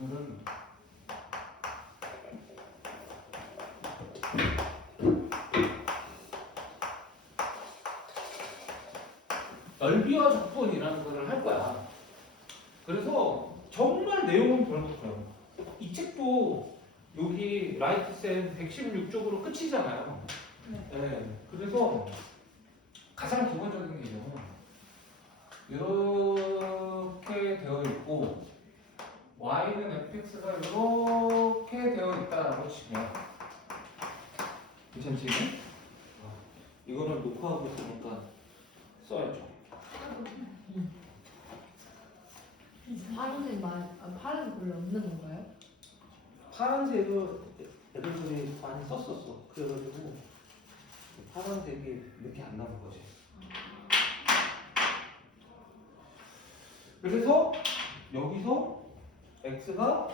오늘은 넓이와 적분이라는 거를 할 거야. 그래서 정말 내용은 별로 없어요. 이 책도 여기 라이트센 116쪽으로 끝이잖아요. 네. 그래서 가장 기본적인 개념은 이렇게 되어 있고 y는 fx가 이렇게 되어 있다라고 치면 괜찮지? 이거는 녹화하고 있으니까 써야죠. 파란색 파란색 별로 없는 건가요? 파란색을 애들이 많이 썼었어. 그래가지고 파란색이 이렇게 안 나온 거지. 그래서 여기서 x가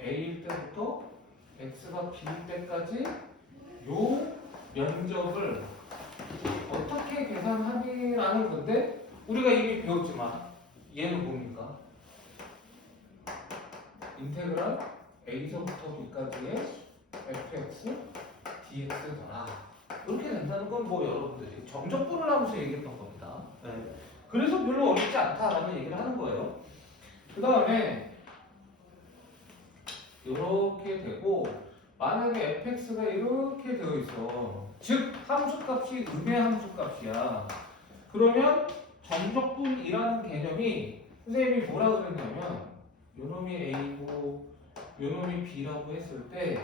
a일 때부터 x가 b일 때까지 요 면적을 어떻게 계산하기라는 건데 우리가 이미 배웠지만 얘는 뭡니까? 인테그랄 a서부터 b까지의 fx dx 더라 이렇게 된다는 건 뭐 여러분들이 정적분을 하면서 얘기했던 겁니다. 네. 그래서 별로 어렵지 않다라는 얘기를 하는 거예요. 그 다음에 이렇게 되고 만약에 fx가 이렇게 되어 있어. 즉 함수값이 음의 함수값이야. 그러면 정적분이라는 개념이 선생님이 뭐라 그랬냐면 요놈이 a고 요놈이 b라고 했을 때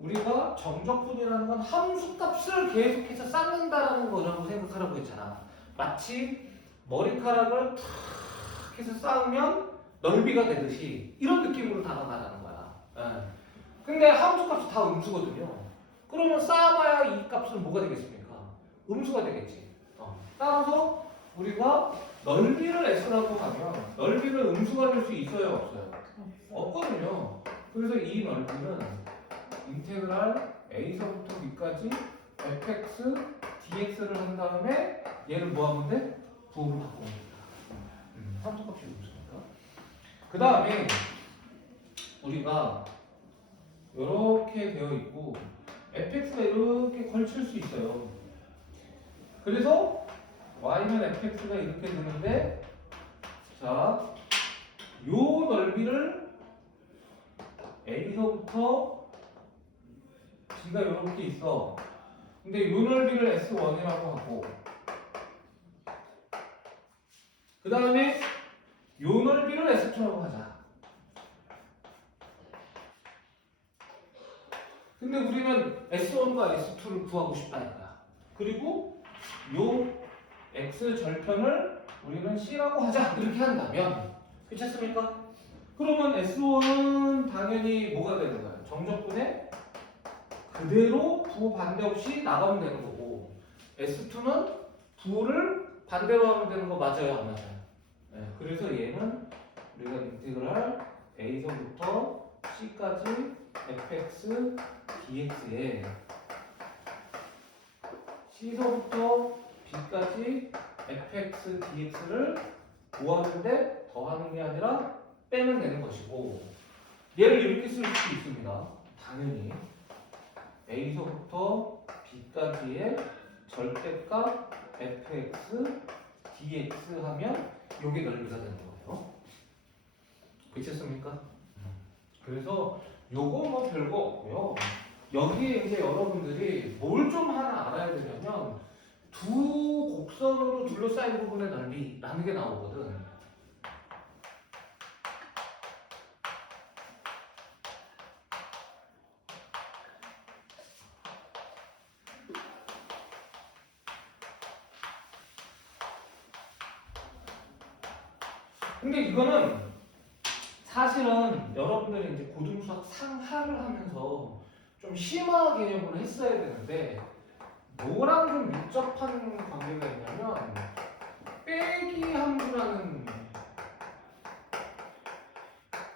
우리가 정적분이라는 건 함수값을 계속해서 쌓는다라는 거라고 생각하라고 했잖아. 마치 머리카락을 탁 해서 쌓으면 넓이가 되듯이 이런 느낌으로 다가가라는 거야. 예. 근데 함수값이 다 음수거든요. 그러면 쌓아봐야 이 값은 뭐가 되겠습니까? 음수가 되겠지. 따라서 우리가 넓이를 S라고 하면 넓이를 음수가 될 수 있어요? 없어요? 없거든요. 그래서 이 넓이는 인테그랄 A서부터 B까지 fx dx를 한 다음에 얘를 뭐 하면 돼? 부호를 바꾸면 됩니다. 함수값이 음수니까. 그 다음에 우리가 이렇게 되어 있고 fx가 이렇게 걸칠 수 있어요. 그래서 y는 fx가 이렇게 되는데 자, 요 넓이를 a서부터 b가 이렇게 있어. 근데 요 넓이를 S1이라고 하고 그 다음에 요 넓이를 S2라고 하자. 근데 우리는 S1과 S2를 구하고 싶다는 거야. 그리고 요 X 절편을 우리는 C라고 하자. 이렇게 한다면 괜찮습니까? 그러면 S1은 당연히 뭐가 되는 거야? 정적분에 그대로 부호 반대 없이 나가면 되는 거고 S2는 부호를 반대로 하면 되는 거 맞아요? 안 맞아요? 네, 그래서 얘는 우리가 인테그랄 A서부터 C까지 fx dx에 C서부터 B까지 fx dx를 구하는데 더하는 게 아니라 빼면 되는 것이고 얘를 이렇게 쓸 수 있습니다. 당연히 A서부터 B까지의 절대값 fx dx 하면 요게 넓이가 되는 거예요. 그렇습니까? 그래서 요거 뭐 별거 없고요. 여기에 이제 여러분들이 뭘 좀 하나 알아야 되냐면 두 곡선으로 둘러싸인 부분의 넓이라는 게 나오거든. 근데 이거는 사실은 여러분들이 이제 고등수학 상하를 하면서 좀 심화 개념으로 했어야 되는데 뭐랑 좀 밀접한 관계가 있냐면 빼기 함수라는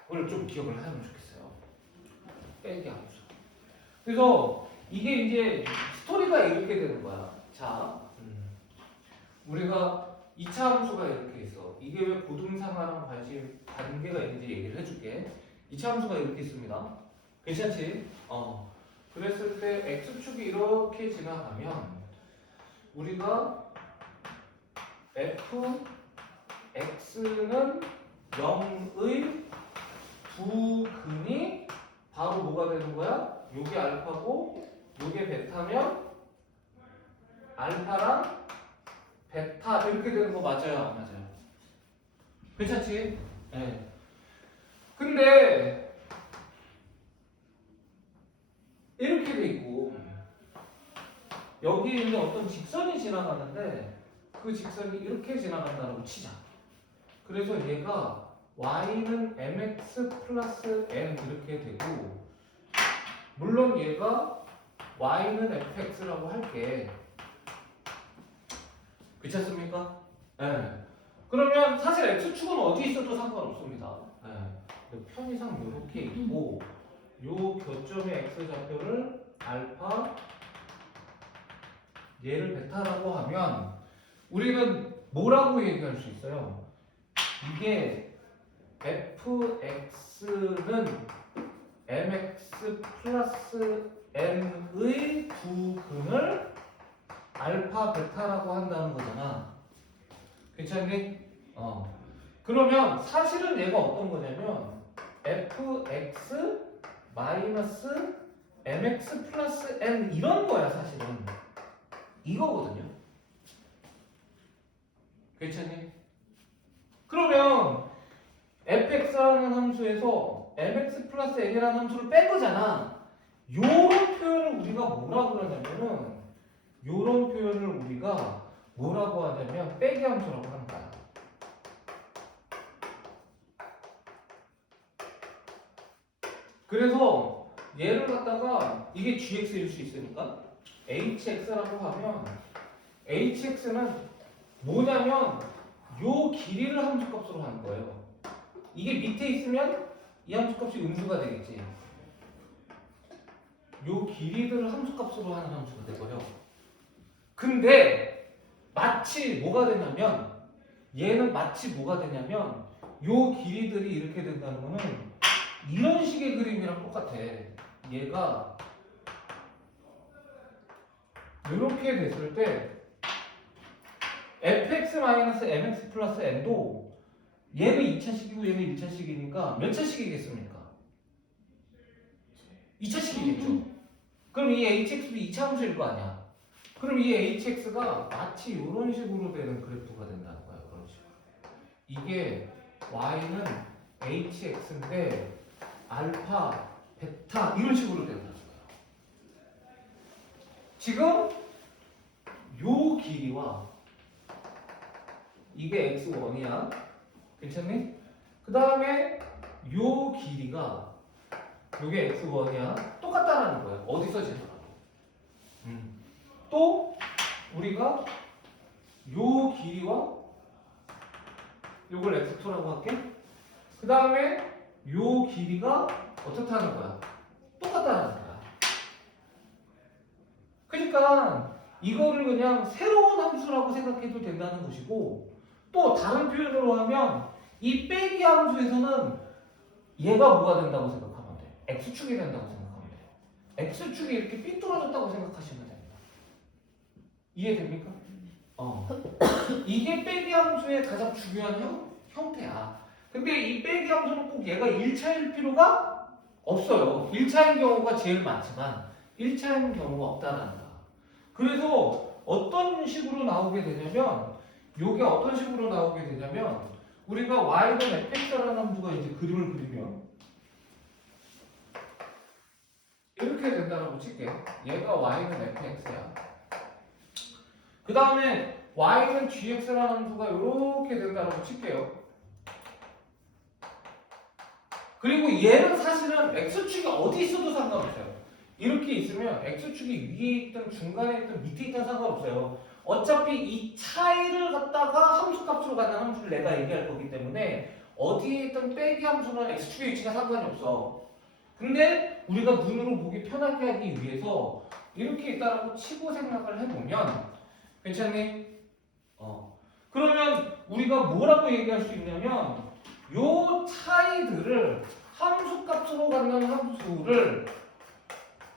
걸 좀 기억을 하면 좋겠어요. 빼기 함수. 그래서 이게 이제 스토리가 이렇게 되는 거야. 자, 우리가 2차 함수가 이렇게 있어. 이게 왜 고등상하랑 관계가 있는지 얘기를 해줄게. 이차 함수가 이렇게 있습니다. 괜찮지? 그랬을 때 x축이 이렇게 지나가면 우리가 fx는 0의 부근이 바로 뭐가 되는 거야? 요게 알파고 요게 베타면 알파랑 베타 이렇게 되는 거 맞아요? 안 맞아요? 괜찮지? 네. 근데 이렇게 돼 있고 여기 있는 어떤 직선이 지나가는데 그 직선이 이렇게 지나간다고 치자. 그래서 얘가 y는 mx 플러스 n 이렇게 되고 물론 얘가 y는 fx라고 할게. 그렇습니까? 네. 그러면 사실 x축은 어디 있어도 상관없습니다. 네. 편의상 이렇게 있고 요 교점의 x좌표를 알파 얘를 베타라고 하면 우리는 뭐라고 얘기할 수 있어요? 이게 fx는 mx 플러스 n의 부근을 알파 베타라고 한다는 거잖아. 괜찮니? 그러면 사실은 얘가 어떤 거냐면 fx 마이너스 mx 플러스 n 이런 거야 사실은. 이거거든요. 괜찮니? 그러면 fx라는 함수에서 mx 플러스 n이라는 함수를 뺀 거잖아. 요런 표현을 우리가 뭐라 그러냐면은 요런 표현을 우리가 뭐라고 하냐면 빼기 함수라고 하는 거야. 그래서 얘를 갖다가 이게 gx일 수 있으니까 hx라고 하면 hx는 뭐냐면 요 길이를 함수값으로 하는 거예요. 이게 밑에 있으면 이 함수값이 음수가 되겠지. 요 길이들을 함수값으로 하는 함수가 되고요. 근데 마치 뭐가 되냐면 얘는 마치 뭐가 되냐면 요 길이들이 이렇게 된다는 거는 이런 식의 그림이랑 똑같아. 얘가 이렇게 됐을 때 fx-mx 플러스 n도 얘는 2차식이고 얘는 1차식이니까 몇 차식이겠습니까? 2차식이겠죠. 그럼 이 hx도 2차 함수일 거 아니야. 그럼 이 hx가 마치 이런 식으로 되는 그래프가 된다는 거야. 그런 식으로. 이게 y는 hx인데 알파, 베타 이런 식으로 된다는 거야. 지금 요 길이와 이게 x1이야. 괜찮니? 그 다음에 요 길이가 요게 x1이야. 똑같다라는 거야. 어디서 지나가도. 또 우리가 요 길이와 요걸 x2라고 할게. 그 다음에 요 길이가 어떻다는 거야? 똑같다는 거야. 그러니까 이거를 그냥 새로운 함수라고 생각해도 된다는 것이고 또 다른 표현으로 하면 이 빼기 함수에서는 얘가 뭐가 된다고 생각하면 돼? x축이 된다고 생각하면 돼. x축이 이렇게 삐뚤어졌다고 생각하시면 됩니다. 이해됩니까? 이게 빼기 함수의 가장 중요한 형태야. 근데 이 빼기 함수는 꼭 얘가 1차일 필요가 없어요. 1차인 경우가 제일 많지만 1차인 경우가 없다는 거야. 그래서 어떤 식으로 나오게 되냐면 요게 어떤 식으로 나오게 되냐면 우리가 y는 fx라는 함수가 이제 그림을 그리면 이렇게 된다고 칠게요. 얘가 y는 fx야. 그 다음에 y는 gx라는 함수가 이렇게 된다고 칠게요. 그리고 얘는 사실은 x축이 어디 있어도 상관없어요. 이렇게 있으면 x축이 위에 있든 중간에 있든 밑에 있든 상관없어요. 어차피 이 차이를 갖다가 함수값으로 갖는 함수를 내가 얘기할 거기 때문에 어디에 있든 빼기 함수는 x축의 위치가 상관이 없어. 근데 우리가 눈으로 보기 편하게 하기 위해서 이렇게 있다라고 치고 생각을 해보면 괜찮니? 그러면 우리가 뭐라고 얘기할 수 있냐면 요 차이들을 함수값으로 갖는 함수를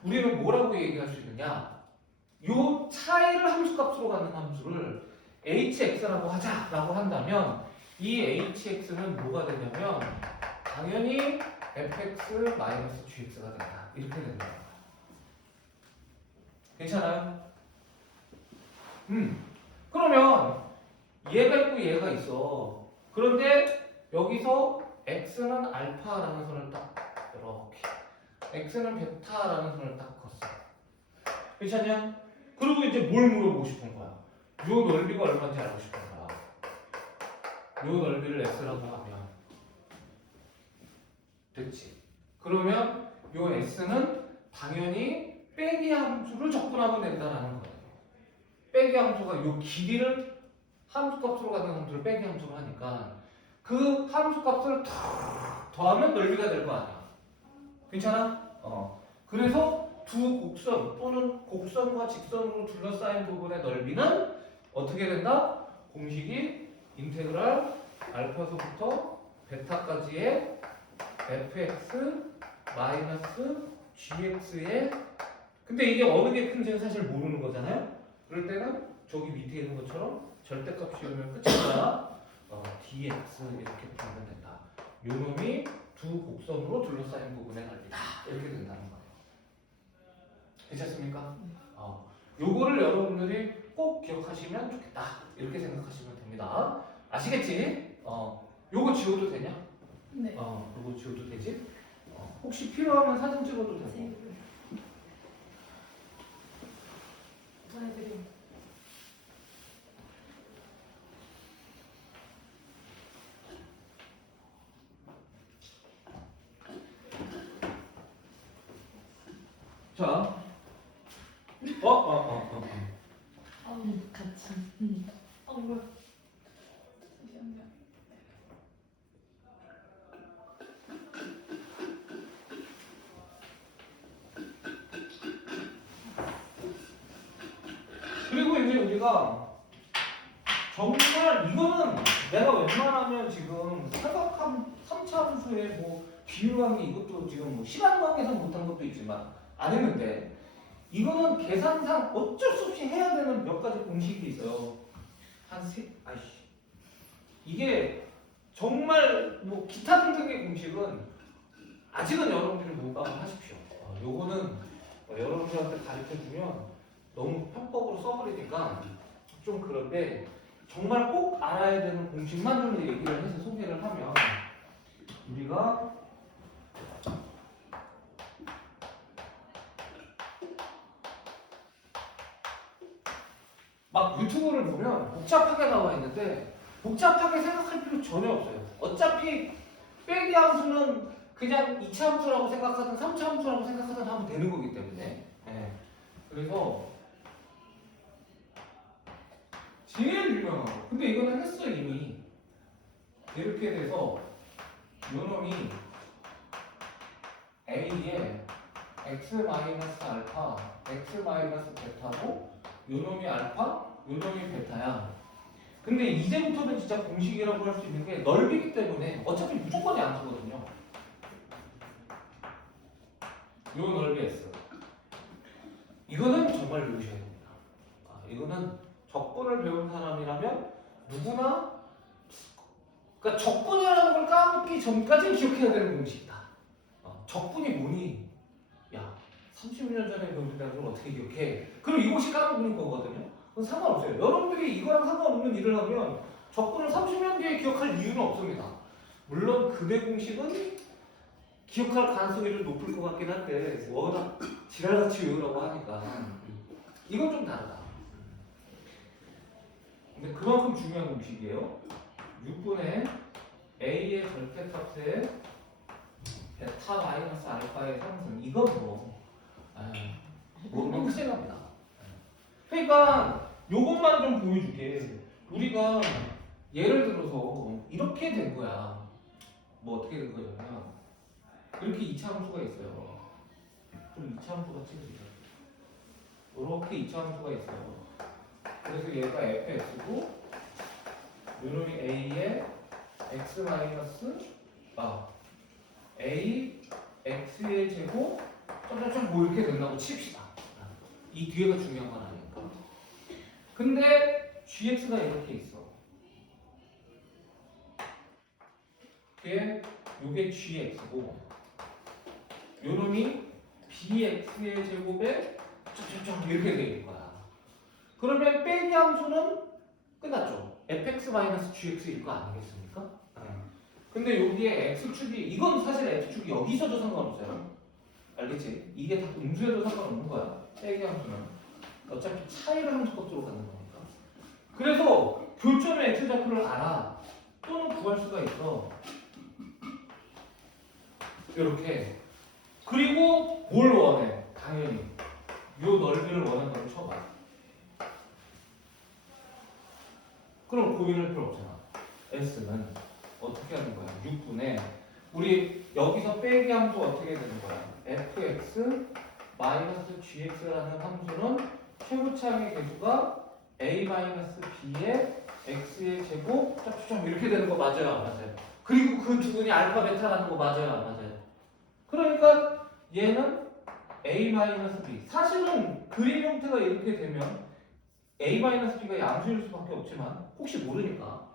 우리는 뭐라고 얘기할 수 있느냐? 요 차이를 함수값으로 갖는 함수를 hx라고 하자라고 한다면 이 hx는 뭐가 되냐면 당연히 fx-gx가 된다. 이렇게 된다. 괜찮아요? 그러면 얘가 있고 얘가 있어. 그런데 여기서 x는 알파라는 선을 딱 이렇게, x는 베타라는 선을 딱 걷어. 괜찮냐? 그리고 이제 뭘 물어보고 싶은 거야? 요 넓이가 얼마인지 알고 싶은 거야. 요 넓이를 x라고 하면 됐지? 그러면 요 s는 당연히 빼기 함수를 적분하면 된다는 거예요. 빼기 함수가 요 길이를 함수값으로 갖는 함수를 빼기 함수로 하니까 그 함수값을 더하면 넓이가 될 거 아니야. 괜찮아? 그래서 두 곡선 또는 곡선과 직선으로 둘러싸인 부분의 넓이는 어떻게 된다? 공식이 인테그랄 알파서부터 베타까지의 fx 마이너스 gx의 근데 이게 어느 게 큰지는 사실 모르는 거잖아요. 그럴 때는 저기 밑에 있는 것처럼 절대값 씌우면 끝이다. dx 이렇게 풀면 된다. 요 놈이 두 곡선으로 둘러싸인 부분의 넓이다. 이렇게 된다는 거예요. 괜찮습니까? 요거를 여러분들이 꼭 기억하시면 좋겠다. 이렇게 생각하시면 됩니다. 아시겠지? 요거 지워도 되냐? 네. 요거 지워도 되지? 혹시 필요하면 사진 찍어도 되고. 전해드림. 자, 같이. 뭐야? 잠시만요. 그리고 이제 우리가 정말 이거는 내가 웬만하면 지금 사각함 3차 함수의 뭐 비율관계 이것도 지금 뭐 시간 관계상 못한 것도 있지만 안 했는데 이거는 계산상 어쩔 수 없이 해야 되는 몇 가지 공식이 있어요. 이게 정말 뭐 기타 등등의 공식은 아직은 여러분들이 문방을 하십시오. 요거는 여러분들한테 가르쳐 주면 너무 편법으로 써버리니까 좀 그런데 정말 꼭 알아야 되는 공식만 좀 얘기를 해서 소개를 하면 우리가 막 유튜브를 보면 복잡하게 나와 있는데 복잡하게 생각할 필요 전혀 없어요. 어차피 빼기 함수는 그냥 2차 함수라고 생각하든 3차 함수라고 생각하든 하면 되는 거기 때문에 그래서 제일 유명한 거. 근데 이거는 했어 이미. 이렇게 돼서 요놈이 A에 x-알파, x-베타고 요놈이 알파, 요놈이 베타야. 근데 이제부터는 진짜 공식이라고 할 수 있는 게 넓이기 때문에 어차피 무조건이 안 쓰거든요. 요 넓이 S. 이거는 정말 외우셔야 됩니다. 이거는 적분을 배운 사람이라면 누구나 그러니까 적분이라는 걸 까먹기 전까지 기억해야 되는 공식이다. 적분이 뭐니? 야, 30년 전에 배우던 걸 어떻게 기억해? 그럼 이것이 까먹는 거거든요. 그건 상관없어요. 여러분들이 이거랑 상관없는 일을 하면 적분을 30년 뒤에 기억할 이유는 없습니다. 물론 급의 공식은 기억할 가능성이 좀 높을 것 같긴 한데 워낙 지랄같이 외우라고 하니까 이건 좀 다르다. 근데 그만큼 중요한 공식이에요. 6분의 A의 절대값의 베타 마이너스 알파의 상승. 이건 모르면 큰일 납니다. 그러니까 요것만 좀 보여줄게. 우리가 예를 들어서 이렇게 된 거야. 뭐 어떻게 된 거냐면 이렇게 2차 함수가 있어요. 그럼 2차 함수가 찍어지죠. 이렇게 2차 함수가 있어요. 그래서 얘가 fx고 요놈이 a의 x 마이너스 a x의 제곱 점점점 뭐 이렇게 된다고 칩시다. 이 뒤에가 중요한 건 아니니까. 근데 gx가 이렇게 있어. 요게 gx고 요놈이 bx의 제곱에 점점점 이렇게 돼 있는 거야. 그러면 빼기 함수는 끝났죠. fx-gx일 거 아니겠습니까? 근데 여기에 x축이 이건 사실 x축이 여기 있어도 상관없어요. 알겠지? 이게 다 음수에도 상관없는 거야. 빼기 함수는 어차피 차이를 함수 값으로 갖는 거니까. 그래서 교점의 x좌표를 알아 또는 구할 수가 있어. 이렇게. 그리고 뭘 원해? 당연히 요 넓이를 원한다고 쳐봐. 그럼 고민할 필요 없잖아. S는 어떻게 하는 거야? 6분의 우리 여기서 빼기 함수 어떻게 되는 거야? fx 마이너스 gx라는 함수는 최고차항의 개수가 a 마이너스 b의 x의 제곱 점 이렇게 되는 거 맞아요? 안 맞아요? 그리고 그 두 분이 알파 베타라는 거 맞아요? 안 맞아요? 그러니까 얘는 a 마이너스 b 사실은 그림 형태가 이렇게 되면 a-b가 양수일 수밖에 없지만 혹시 모르니까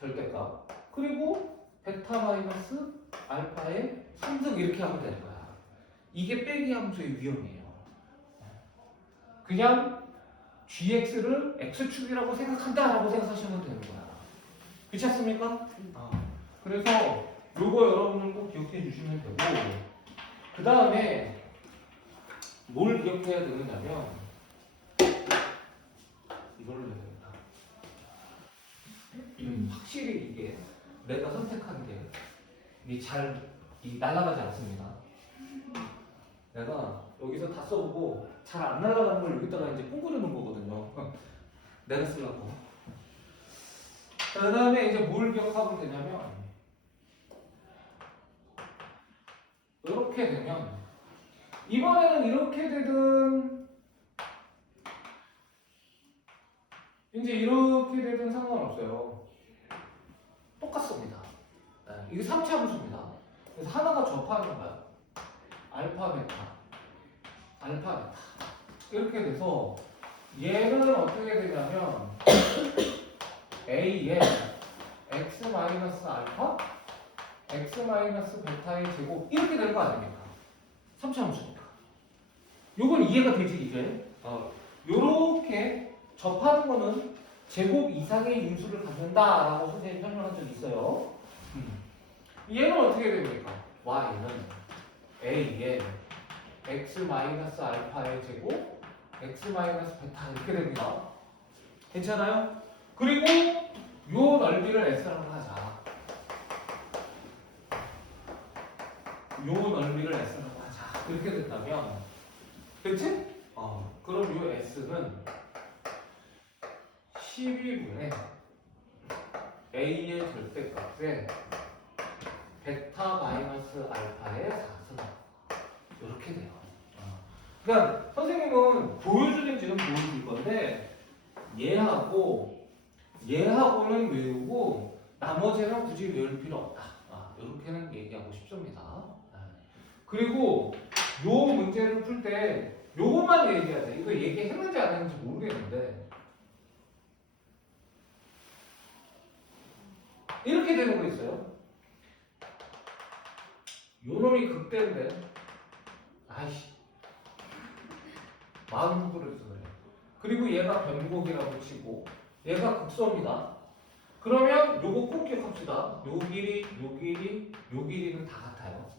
절대값 그리고 베타 마이너스 알파의 3승 이렇게 하면 되는 거야. 이게 빼기 함수의 위험이에요. 그냥 gx를 x축이라고 생각한다라고 생각하시면 되는 거야. 그렇지 않습니까? 그래서 요거 여러분들 꼭 기억해 주시면 되고 그 다음에 뭘 기억해야 되느냐면 이걸로 해야 되겠다. 확실히 이게 내가 선택한 게 이게 잘 날아가지 않습니다. 내가 여기서 다 써보고 잘 안 날아가는 걸 여기다가 이제 뽕그려 놓은 거거든요. 내가 쓰려고. 그 다음에 이제 뭘 기억하면 되냐면 이렇게 되면 이번에는 이렇게 되든 이제 이렇게 되든 상관없어요. 똑같습니다. 이게 3차 함수입니다. 그래서 하나가 접하는 거야. 알파 베타, 알파 베타 이렇게 돼서 얘는 어떻게 되냐면 a의 x 마이너스 알파, x 마이너스 베타의 제곱 이렇게 될 거 아닙니까? 3차 함수니까. 요건 이해가 되지 이제? 요렇게 접하는 거는 제곱 이상의 인수를 갖는다라고 선생님이 설명한 적이 있어요. 얘는 어떻게 됩니까? y는 a의 x 마이너스 알파의 제곱 x 마이너스 베타 이렇게 됩니다. 괜찮아요? 그리고 요 넓이를 s라고 하자. 요 넓이를 s라고 하자. 이렇게 된다면 그치? 그럼 요 s는 12분의 a의 절대값에 베타 마이너스 알파의 4승 이렇게 돼요. 그러니까 선생님은 보여주긴 지금 보여줄 건데 얘하고는 외우고 나머지는 굳이 외울 필요 없다. 이렇게는 얘기하고 싶습니다. 그리고 요 문제를 풀 때 요것만 얘기하자. 이거 얘기했는지 안 했는지 모르겠는데 이렇게 되는 거 있어요. 요놈이 극대인데 아이씨 마음 부풀어서 그래. 그리고 얘가 변곡이라고 치고 얘가 극소입니다. 그러면 요거 꼭 기억합시다. 요 길이, 요 길이, 요 길이는 다 같아요.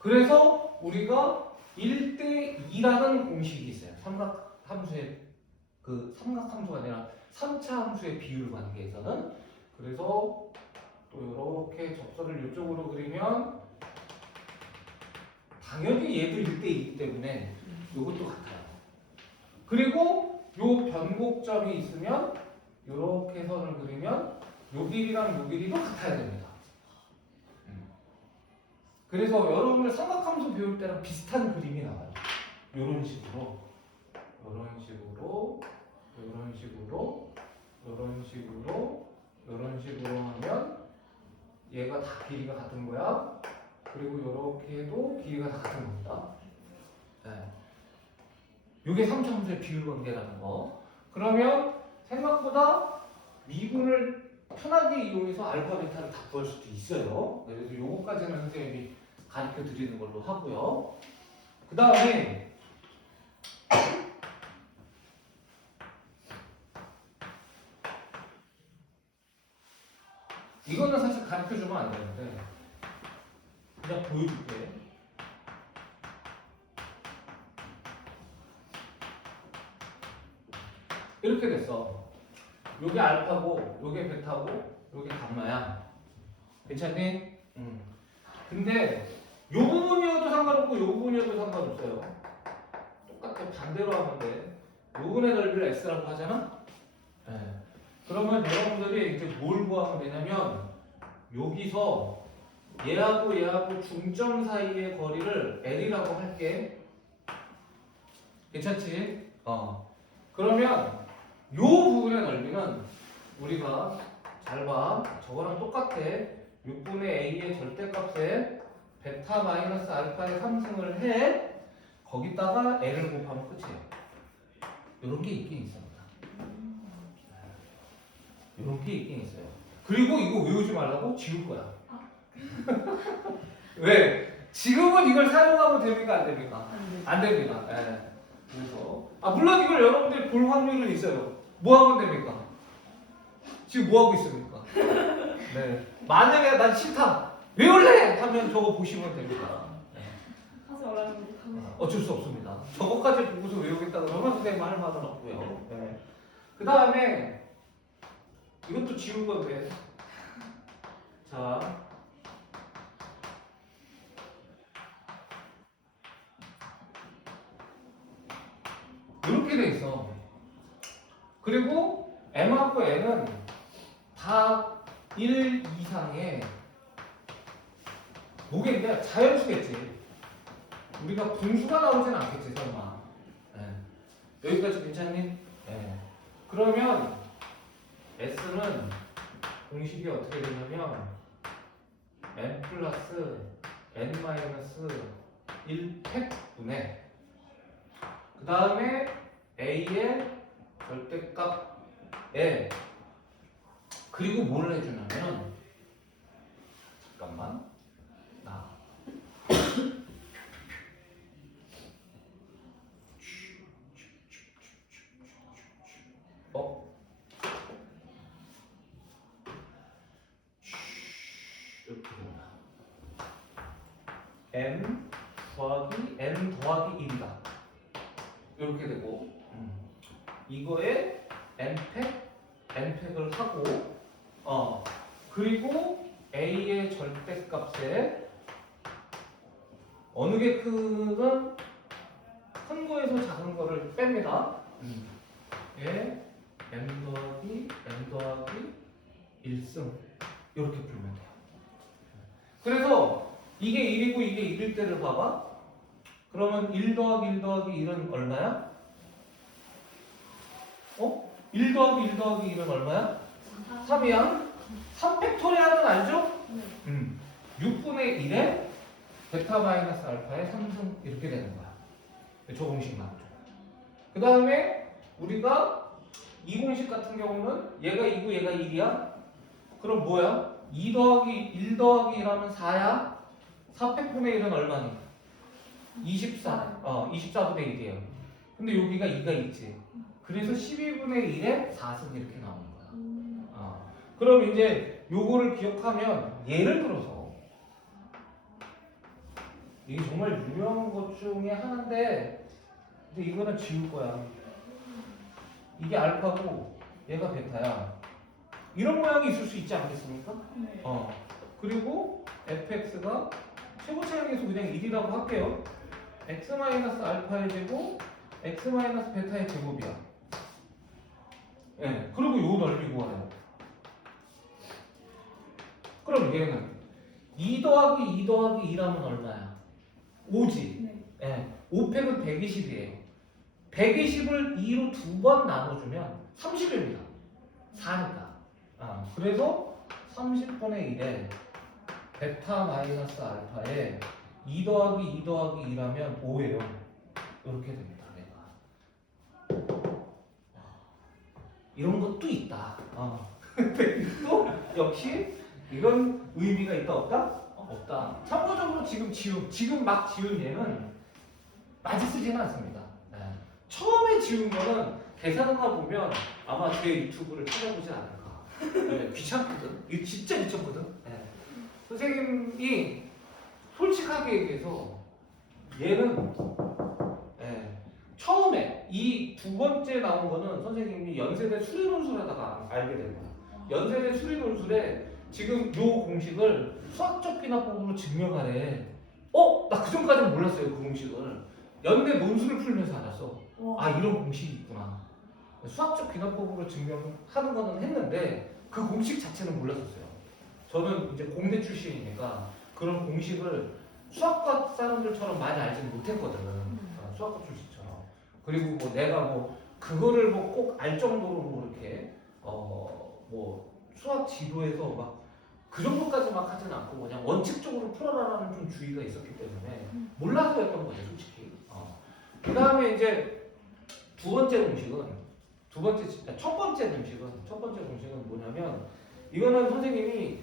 그래서 우리가 1대2라는 공식이 있어요. 삼각함수의 그 삼각함수가 아니라 3차 함수의 비율 관계에서는. 그래서 또 이렇게 접선을 이쪽으로 그리면 당연히 얘도 1대2이기 때문에 이것도 같아요. 그리고 요 변곡점이 있으면 이렇게 선을 그리면 요 길이랑 요 길이도 같아야 됩니다. 그래서 여러분들 삼각함수 배울 때랑 비슷한 그림이 나와요. 이런 식으로, 이런 식으로, 이런 식으로, 이런 식으로 하면 얘가 다 길이가 같은 거야. 그리고 이렇게 해도 길이가 다 같은 겁니다. 네. 이게 3차함수의 비율관계라는 거. 그러면 생각보다 미분을 편하게 이용해서 알파, 베타를 다 구할 수도 있어요. 그래서 요거까지는 선생님이 가르쳐 드리는 걸로 하고요. 그 다음에 이거는 사실 가르쳐 주면 안 되는데 그냥 보여줄게. 이렇게 됐어. 요게 알파고, 요게 베타고, 요게 감마야. 괜찮니? 응. 근데 요 부분이어도 상관없고 요 부분이어도 상관없어요. 똑같아. 반대로 하면 돼. 요분의 넓이를 x라고 하잖아? 네. 그러면 여러분들이 이제 뭘 구하면 되냐면 여기서 얘하고 얘하고 중점 사이의 거리를 L이라고 할게. 괜찮지? 그러면 요 부분의 넓이는 우리가 잘 봐. 저거랑 똑같아. 6분의 a의 절대값에 베타 마이너스 알파의 3승을 해. 거기다가 L을 곱하면 끝이에요. 이런 게 있긴 있습니다. 이런 게 있긴 있어요. 그리고 이거 외우지 말라고 지울 거야. 왜? 지금은 이걸 사용하면 됩니까? 안 됩니까? 안 됩니다. 예. 그래서 물론 이걸 여러분들이 볼 확률은 있어요. 뭐 하면 됩니까? 지금 뭐 하고 있습니까? 네. 만약에 난 싫다. 외울래! 하면 저거 보시면 됩니다. 하지 말라는 거 못하면. 어쩔 수 없습니다. 저거까지 보고서 외우겠다 그러면 선생님 할 말은 없고요. 네. 그 다음에 이것도 지울 건데. 자. 이렇게 돼 있어. 그리고 M하고 N은 다 1 이상의 뭐겠냐? 자연수겠지. 우리가 분수가 나오진 않겠지, 설마. 네. 여기까지 괜찮니? 네. 그러면 S는 공식이 어떻게 되냐면 N 플러스 N 마이너스 1팩분의 그 다음에 A의 절대값에 그리고 뭘 해주냐면 잠깐만 나 이렇게 된다. M 더하기 N 더하기 1이다. 이렇게 되고 이거에 n팩을 하고 그리고 a의 절대값에 어느 게 크든 큰 거에서 작은 거를 뺍니다. 에 m 더하기 1승 이렇게 풀면 돼요. 그래서 이게 1이고 이게 1일 때를 봐봐. 그러면 1 더하기 1 더하기 1은 얼마야? 1 더하기 1 더하기 1은 얼마야? 3이야? 3팩토리알은 알죠? 네. 6분의 1에 베타 마이너스 알파의 3승 이렇게 되는 거야. 저 공식 나오죠. 그 다음에 우리가 이 공식 같은 경우는 얘가 2고 얘가 1이야? 그럼 뭐야? 2 더하기 1 더하기 1하면 4야? 4팩분의 1은 얼마니? 24. 24분의 1이에요. 근데 여기가 2가 있지. 그래서 12분의 1에 4승 이렇게 나오는 거야. 그럼 이제 요거를 기억하면 예를 들어서 이게 정말 유명한 것 중에 하나인데 근데 이거는 지울 거야. 이게 알파고 얘가 베타야. 이런 모양이 있을 수 있지 않겠습니까? 네. 그리고 fx가 최고 차량에서 그냥 1이라고 할게요. x 마이너스 알파의 제곱, x 마이너스 베타의 제곱이야. 예. 그리고 요 넓이 구하래요. 그럼 얘는 2 더하기 2 더하기 2라면 얼마야? 5지. 네. 예. 5팩은 120이에요. 120을 2로 두 번 나눠주면 30입니다. 4니까. 그래서 30분의 1에 베타 마이너스 알파에 2 더하기 2 더하기 2라면 5예요. 이렇게 됩니다. 내가. 이런 것도 있다. 근데 또 역시 이런 의미가 있다 없다? 없다. 참고적으로 지금 막 지운 얘는 많이 쓰지는 않습니다. 처음에 지운 거는 계산하다 보면 아마 제 유튜브를 찾아보지 않을까. 귀찮거든. 이거 진짜 귀찮거든. 선생님이 솔직하게 얘기해서 얘는 처음에 이 두 번째 나온 거는 선생님이 연세대 수리논술 하다가 알게 된 거야. 연세대 수리논술에 지금 요 공식을 수학적 비납법으로 증명하래. 나 그전까지는 몰랐어요. 그 공식을. 연대 논술을 풀면서 알았어. 이런 공식이 있구나. 수학적 비납법으로 증명하는 거는 했는데 그 공식 자체는 몰랐었어요. 저는 이제 공대 출신이니까 그런 공식을 수학과 사람들처럼 많이 알지는 못했거든. 수학과 출신처럼. 그리고 뭐 내가 뭐 그거를 뭐 꼭 알 정도로 뭐 이렇게 뭐 수학 지도에서 막 그 정도까지 막 하진 않고 그냥 원칙적으로 풀어라라는 좀 주의가 있었기 때문에 몰라서 했던 거죠, 솔직히. 그 다음에 이제 첫 번째 공식은 뭐냐면 이거는 선생님이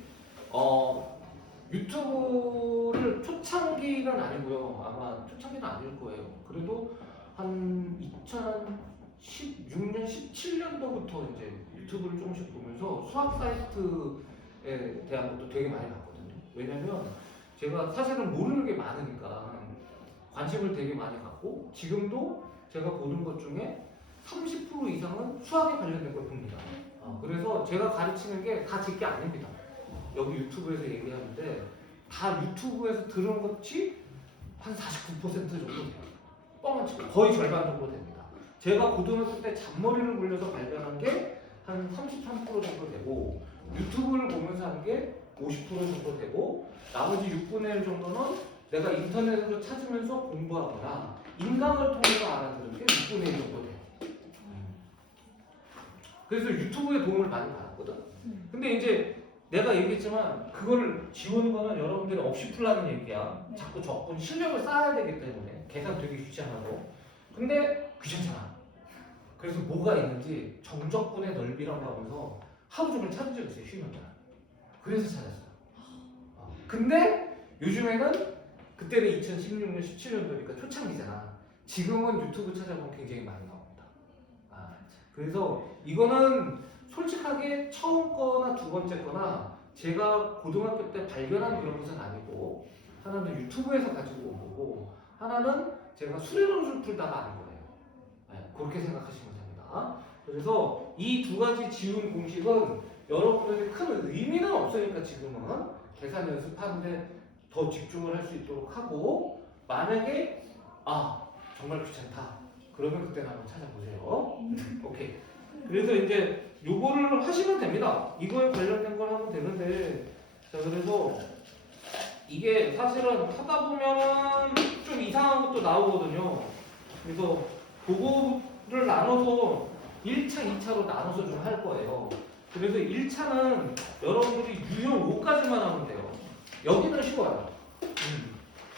유튜브를 초창기는 아니고요. 아마 초창기는 아닐 거예요. 그래도 한 2016년, 17년도부터 이제 유튜브를 조금씩 보면서 수학 사이트에 대한 것도 되게 많이 봤거든요. 왜냐면 제가 사실은 모르는 게 많으니까 관심을 되게 많이 갖고 지금도 제가 보는 것 중에 30% 이상은 수학에 관련된 걸 봅니다. 그래서 제가 가르치는 게 다 제 게 아닙니다. 여기 유튜브에서 얘기하는데 다 유튜브에서 들은 것이 한 49% 정도 돼요. 뻥을 치고 거의 절반 정도 됩니다. 제가 고등학교 때 잔머리를 굴려서 발견한 게 한 33% 정도 되고 유튜브를 보면서 한 게 50% 정도 되고 나머지 6분의 1 정도는 내가 인터넷으로 찾으면서 공부하거나 인강을 통해서 알아들은 게 6분의 1 정도 돼요. 그래서 유튜브에 도움을 많이 받았거든. 근데 이제 내가 얘기했지만 그걸 지우는 거는 여러분들이 없이 풀라는 얘기야. 자꾸 적분 실력을 쌓아야 되기 때문에 계산 되게 귀찮아도. 근데 귀찮잖아. 그래서 뭐가 있는지 정적분의 넓이라고 하면서 하루 종일 찾은 적이 있어요. 쉬는 날. 그래서 찾았어요. 근데 요즘에는 그때는 2016년, 17년도니까 초창기잖아. 지금은 유튜브 찾아보면 굉장히 많이 나옵니다. 그래서 이거는 솔직하게 처음 거나 두 번째 거나 제가 고등학교 때 발견한 그런 것은 아니고 하나는 유튜브에서 가지고 온 거고 하나는 제가 수리논술 풀다가 아는 거예요. 그렇게 생각하시면 됩니다. 그래서 이 두 가지 지운 공식은 여러분들이 큰 의미는 없으니까 지금은 계산 연습하는데 더 집중을 할 수 있도록 하고 만약에 정말 귀찮다 그러면 그때는 한번 찾아보세요. 오케이. 그래서 이제 요거를 하시면 됩니다. 이거에 관련된 걸 하면 되는데 자 그래서 이게 사실은 하다 보면은 좀 이상한 것도 나오거든요. 그래서 그거를 나눠서 1차, 2차로 나눠서 좀 할 거예요. 그래서 1차는 여러분들이 유형 5까지만 하면 돼요. 여기는 쉬워요.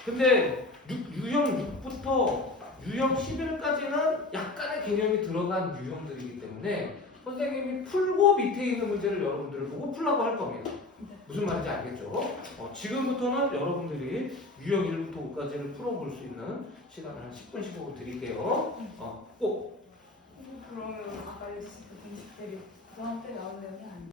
근데 유형 6부터 유형 11까지는 약간의 개념이 들어간 유형들이기 때문에 선생님이 풀고 밑에 있는 문제를 여러분들을 보고 풀라고 할 겁니다. 무슨 말인지 알겠죠? 지금부터는 여러분들이 유형 1부터 5까지를 풀어볼 수 있는 시간을 한 10분, 15분 드릴게요. 꼭 그러면 아까 얘기했을 때 공식들이 고등학교 때 나오는 내용이 아니에요?